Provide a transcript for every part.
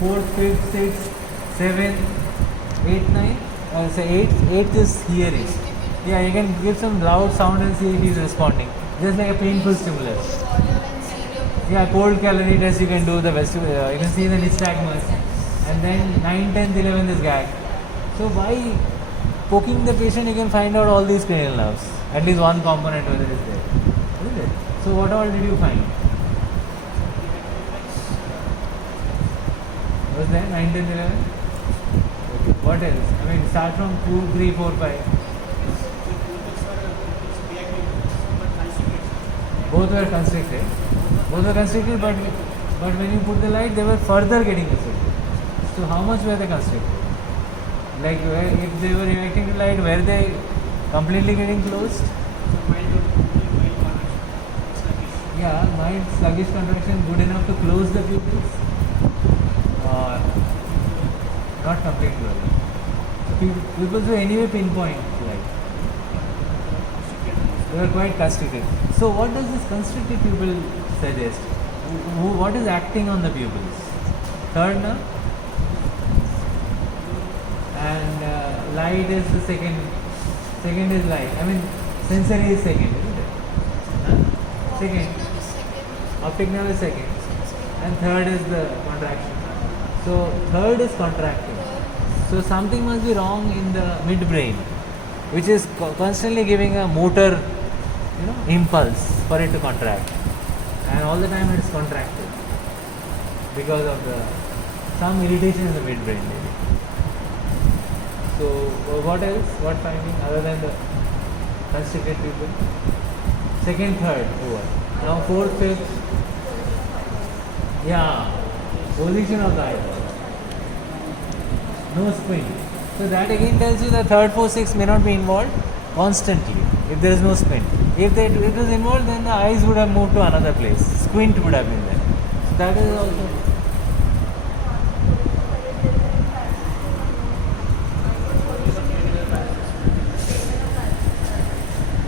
fourth, fifth, sixth, seventh, eighth, ninth. So eighth is hearing. Yeah, you can give some loud sound and see if he's responding. Just like a painful stimulus. Yeah, cold calorie test you can do the vestibular. You can see the nystagmus. And then 9, 10th, 11th is gag. So by poking the patient, you can find out all these cranial nerves. At least one component whether it is there. Isn't it? So what all did you find? Was there 9, 10, 11? Okay. What else? I mean, start from 2, 3, 4, 5. Both were constricted. Both were constricted, but when you put the light, they were further getting constricted. So how much were they constricted? Like if they were reacting to light, were they completely getting closed? Yeah, mild sluggish contraction good enough to close the pupils? Or not complete closure? Pupils were anyway pinpoint light. They were quite constricted. So what does this constricted pupil suggest? What is acting on the pupils? Third nerve? And light is the second. Second is light. I mean, sensory is second, isn't it? Huh? Second. Optic nerve is second. And third is the contraction. So third is contracting. So something must be wrong in the midbrain, which is constantly giving a motor, impulse for it to contract. And all the time it's contracted because of some irritation in the midbrain maybe. So what else? What finding other than the constricted pupil? Second, third over. Now fourth, fifth. Yeah, position of the eyeball. No squint. So that again tells you that third, fourth, sixth may not be involved constantly if there is no squint. If it was involved, then the eyes would have moved to another place. Squint would have been there. So that is also.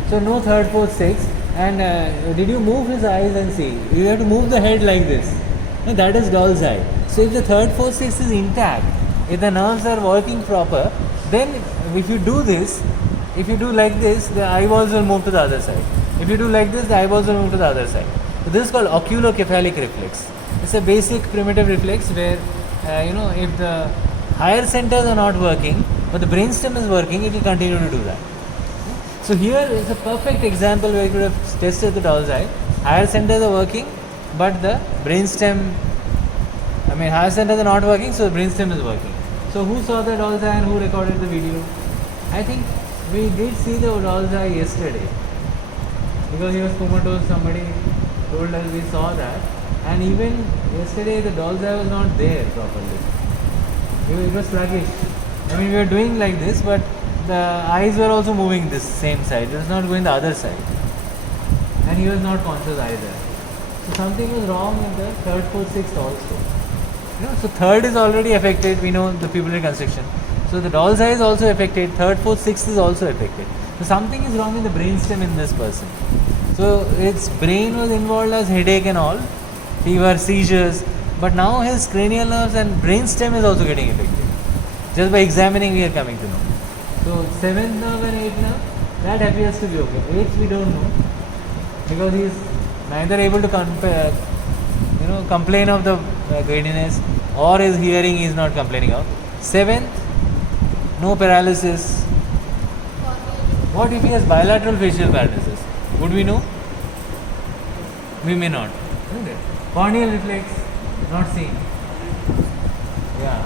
So no third, fourth, sixth. And did you move his eyes and see? You have to move the head like this. No, that is doll's eye. So if the third, fourth, sixth is intact, if the nerves are working proper, then if you do this, if you do like this, the eyeballs will move to the other side. If you do like this, the eyeballs will move to the other side. So this is called oculocephalic reflex. It's a basic primitive reflex where, if the higher centers are not working, but the brainstem is working, it will continue to do that. So here is a perfect example where you could have tested the doll's eye. Higher centers are working, but the brainstem, higher centers are not working, so the brainstem is working. So who saw the doll's eye and who recorded the video? I think we did see the doll's eye yesterday. Because he was comatose, somebody told us we saw that. And even yesterday the doll's eye was not there properly. It was sluggish. We were doing like this, but the eyes were also moving this same side. It was not going the other side. And he was not conscious either. So something was wrong in the third, fourth, sixth also. So third is already affected. We know the pupillary constriction. So the doll's eye is also affected. Third, fourth, sixth is also affected. So something is wrong in the brainstem in this person. So its brain was involved as headache and all, fever, seizures. But now his cranial nerves and brainstem is also getting affected. Just by examining we are coming to know. So 7th nerve and 8th nerve, that appears to be okay. 8th we don't know because he is neither able to complain of the giddiness or his hearing he is not complaining of. 7th, no paralysis. What if he has bilateral facial paralysis? Would we know? We may not. Okay. Corneal reflex, not seen. Yeah.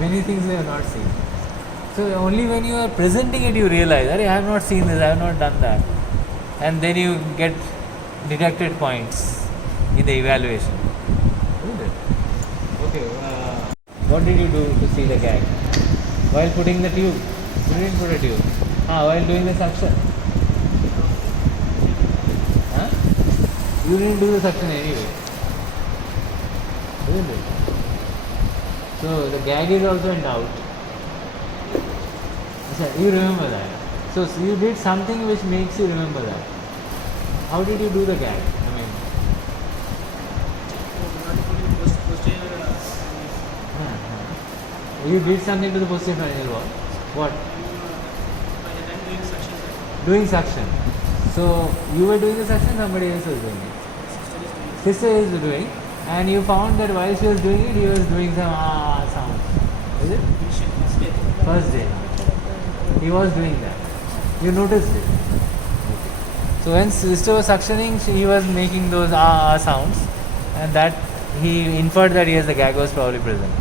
Many things we have not seen. So only when you are presenting it you realize, I have not seen this, I have not done that. And then you get deducted points in the evaluation. Isn't it? Okay. What did you do to see the gag? While putting the tube? You didn't put a tube. While doing the suction? You didn't do the suction anyway. Isn't it? So the gag is also in doubt. You remember that. So you did something which makes you remember that. How did you do the gag? You did something to the posterior pharyngeal wall. What? By the time doing suction, Doing suction. So you were doing the suction, somebody else was doing it. sister is doing Sister is doing, and you found that while she was doing it, he was doing some sounds. Is it? initial first day. First day. He was doing that. You noticed it. So when sister was suctioning, he was making those sounds, and that he inferred that yes, the gag was probably present.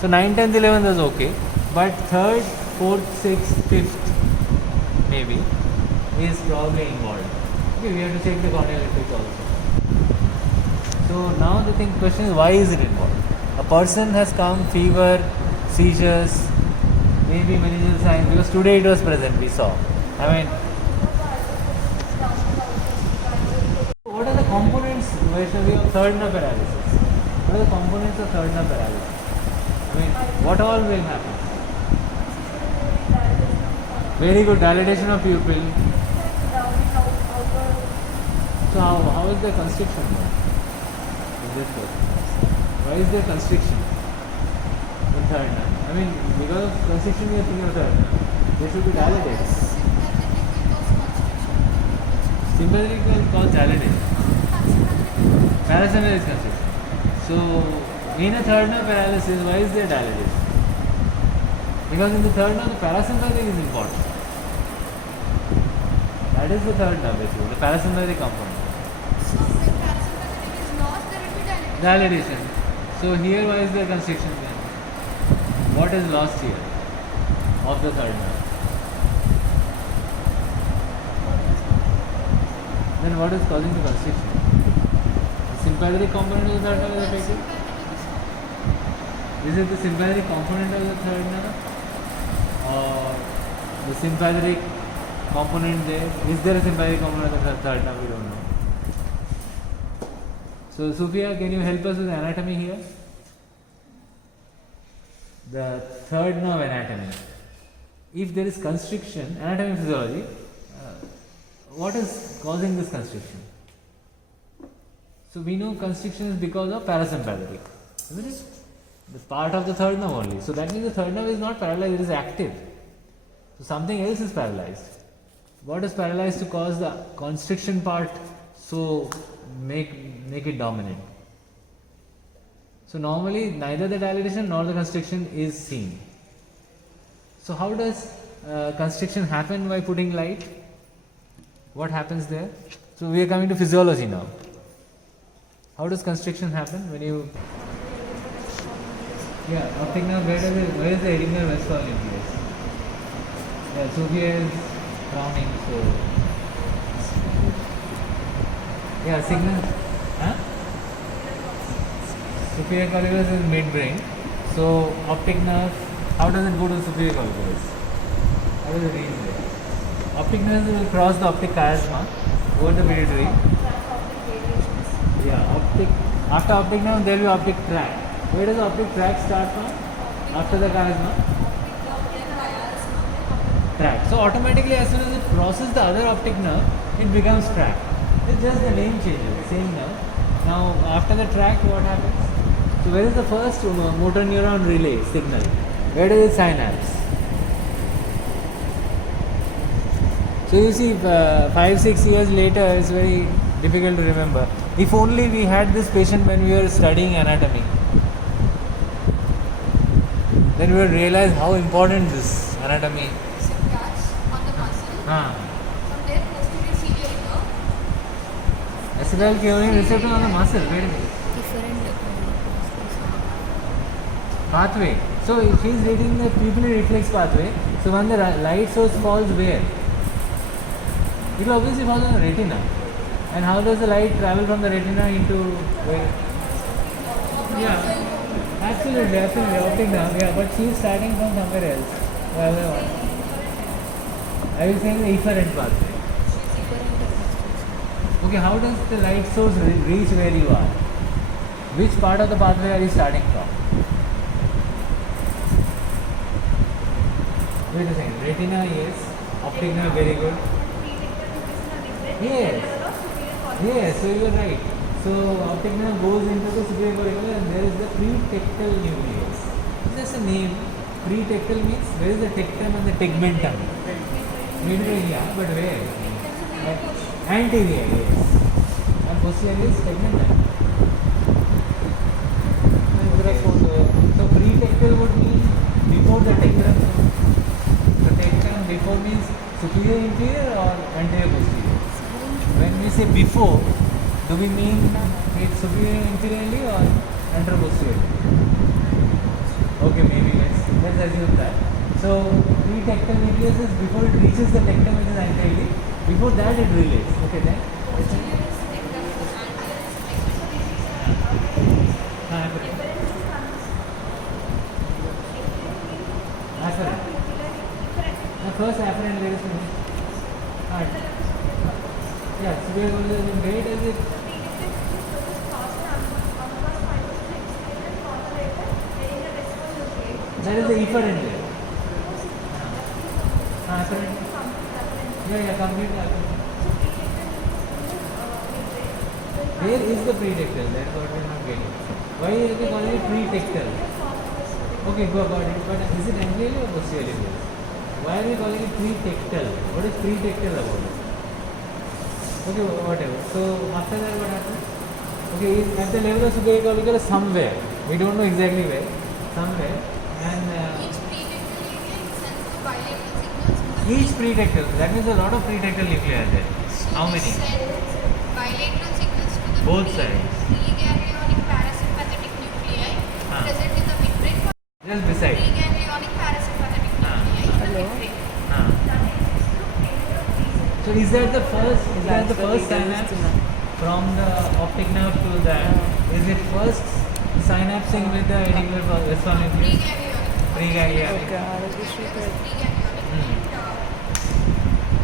So 9, 10th, 11th was okay, but 3rd, 4th, 6th, 5th maybe is probably involved. Okay, we have to check the corneal reflex also. So now the question is, why is it involved? A person has come, fever, seizures, maybe meningeal signs, because today it was present, we saw. I mean, what are the components, Vaishnavi, of third nerve paralysis? What are the components of third nerve paralysis? I mean, what all will happen? Very good, dilatation of pupil. So how is the constriction? Why is there constriction in third nerve? I mean, because of constriction we are thinking of third nerve. There should be dilatation. Sympathetic will cause dilatation. Parasympathetic constriction. So, in a third nerve paralysis, why is there dilatation? Because in the third nerve, the parasympathetic is important. That is the third nerve, basically, the parasympathetic component. So when parasympathetic is lost, there will be dilatation. Dilatation. So here, why is there constriction then? What is lost here of the third nerve? Then what is causing the constriction? The sympathetic component of the third nerve is affected? Is it the sympathetic component of the third nerve? Or the sympathetic component there? Is there a sympathetic component of the third nerve? We don't know. So Sophia, can you help us with the anatomy here? The third nerve anatomy. If there is constriction, anatomy and physiology, what is causing this constriction? So we know constriction is because of parasympathetic, isn't it? The part of the third nerve only. So that means the third nerve is not paralyzed, it is active. So something else is paralyzed. What is paralyzed to cause the constriction part so make it dominant? So normally neither the dilatation nor the constriction is seen. So how does constriction happen by putting light? What happens there? So we are coming to physiology now. How does constriction happen when you... Yeah, optic nerve, where is the Edinger Westphalian place? Yeah, Sophia is frowning, so... Yeah, signal... Huh? Superior colliculus is midbrain. So optic nerve, how does it go to superior colliculus? How does it reach there? Optic nerve will cross the optic chiasma over the pituitary. Yeah, optic. After optic nerve, there will be optic tract. Where does the optic tract start from? After the chiasma? Tract. So automatically, as soon as it crosses the other optic nerve, it becomes tract. It's just the name changes, same nerve. Now, after the tract, what happens? So where is the first motor neuron relay signal? Where does it synapse? So you see, 5-6 years later, it's very difficult to remember. If only we had this patient when we were studying anatomy, then we would realize how important this anatomy. It's a catch on the muscle. From there, posterior ciliary nerve. Acetylcholine receptor on the muscle. Wait a minute. Pathway. So if he is reading the pupillary reflex pathway, so when the light source falls where? It will obviously fall on the retina. And how does the light travel from the retina into where? Yeah, absolutely, optic nerve. Yeah, but she is starting from somewhere else. The other one. I will say the efferent pathway. Okay, how does the light source reach where you are? Which part of the pathway are you starting from? Wait a second. Retina, yes. Optic nerve, very good. Yes. Yes, so you are right. So optic nerve goes into the superior cortical and there is the pretectal nucleus. It's just a name. Pretectal means where is the tectum and the tegmentum? Midway, yeah, but where? Anterior, yes. And posterior is tegmentum. So pretectal would mean before the tectum. So tectum before means superior inferior or anterior posterior. When we say before, do we mean it's superior inferiorly or anterior posteriorly? Okay, maybe let's assume that. So pretectal nucleus is before it reaches the tectum, which is anteriorly. Before that it relates. Okay then. Posterior is tectum, anterior is Afferent. First afferent, let us finish. Yeah, superior goal is great as it. That is the efferent layer. Afferent. Yeah, complete afferent. Where is the pretectal? That's what we are not getting. Why are we calling it pretectal? Okay, got it. But is it anteriorly or posteriorly? Why are we calling it pretectal? What is pretectal about it? Okay, whatever. So after that, what happens? Okay, at the level of superior clavicle, somewhere. We don't know exactly where. Somewhere. And each pretectal area sends the bilateral signals. each pretectal. That means a lot of pretectal nuclei are there. So How they many? send bilateral signals to the Both sides. preganglionic parasympathetic nuclei present in the midbrain. Just beside. Preganglionic parasympathetic nuclei in the midbrain. So is that the first? Is that the first synapse from the optic nerve to that? Is it first synapsing with the reticular vestibule nucleus? Preganglionic. Preganglionic.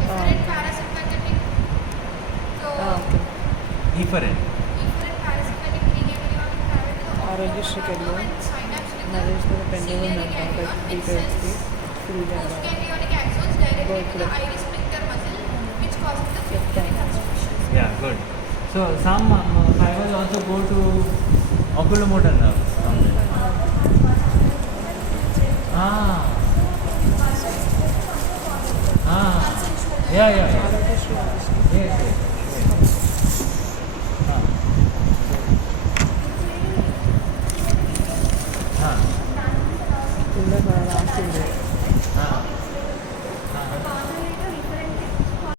Efferent parasympathetic. So Efferent. efferent parasympathetic preganglionic parasympathetic ఆరోగ్యశ్రీకెళ్ళు నరేష్లో pending ఉందంట డీటెయిల్స్కి ఫ్రీగా postganglionic axons directly to the iris sphincter muscle, which causes the fibular constriction. Yeah, good. So some fibers also go to oculomotor nerve. Yeah. Aarogyasri Yes.